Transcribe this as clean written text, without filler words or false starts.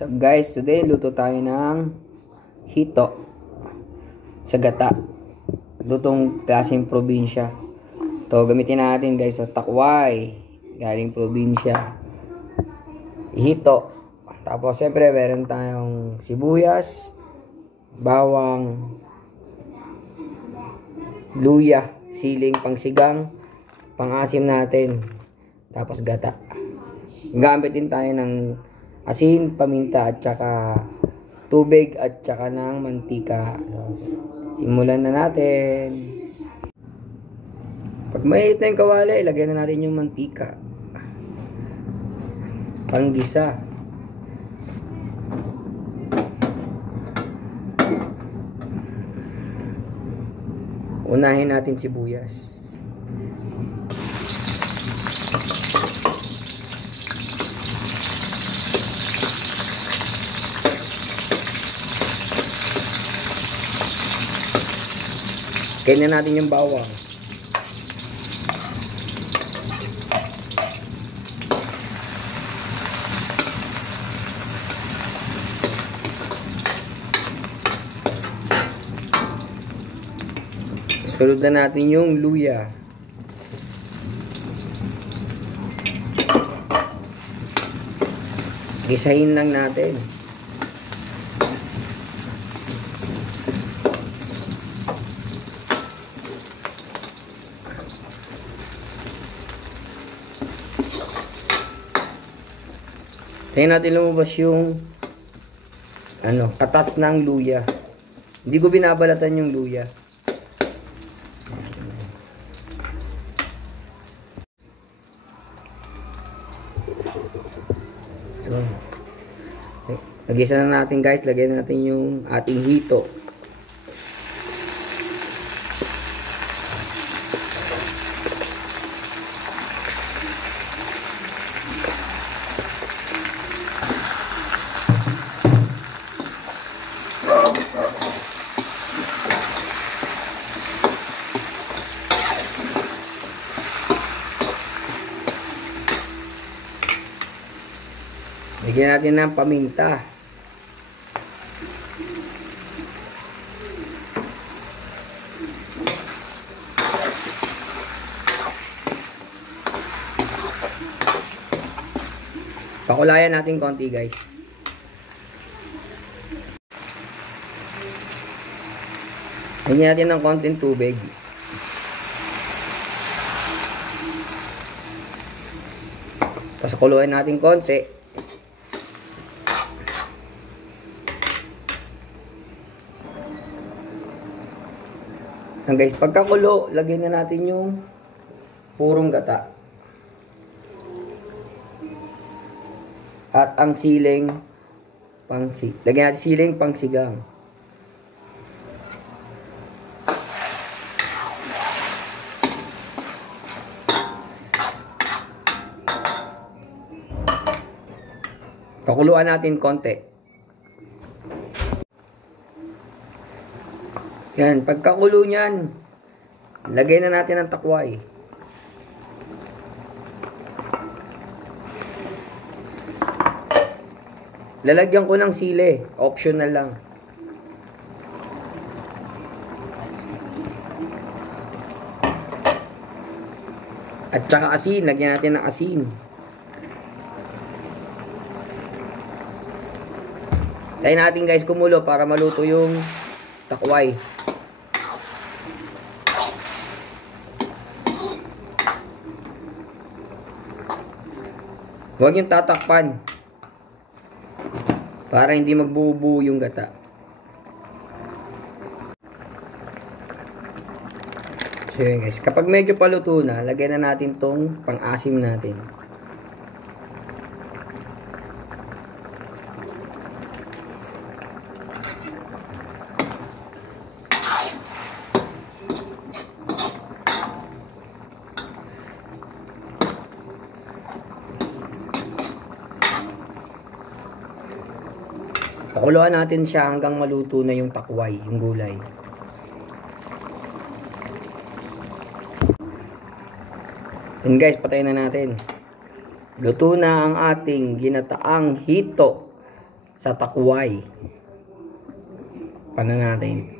So guys, today luto tayo ng hito sa gata. Lutong klaseng probinsya. Ito gamitin natin guys, takway galing probinsya. Hito. Tapos siyempre meron tayong sibuyas, bawang, luya, siling pangsigang, pang-asim natin. Tapos gata. Gamit din tayo ng asin, paminta at saka tubig at saka ng mantika. Simulan na natin. Pag mainit na yung kawali, ilagay na natin yung mantika. Panggisa. Unahin natin sibuyas. Ganyan natin yung bawang. Sunod na natin yung luya. Gisahin lang natin. Tingnan natin lumabas yung katas ng luya. Hindi ko binabalatan yung luya. Lagyan na natin guys, lagyan na natin yung ating hito. Lagyan natin ng paminta. Pakulayan natin konti guys. Lagyan natin ng konting tubig. Tapos kuluan natin konti. Guys, pagkakulo, lagyan na natin yung purong gata. At ang siling lagyan natin siling pangsigang. Pakuluan natin konti. Yan, pagkakulo niyan, lagay na natin ang takway. Lalagyan ko ng sili, optional lang. At saka asin, lagyan natin ng asin. Tayo natin guys kumulo para maluto yung takway. Huwag yung tatakpan para hindi magbubuo yung gata. So yun guys, kapag medyo paluto na, lagyan na natin tong pang-asim natin. Pakuluan natin siya hanggang maluto na yung takway, yung gulay. And guys, patayin na natin. Luto na ang ating ginataang hito sa takuway. Paano natin?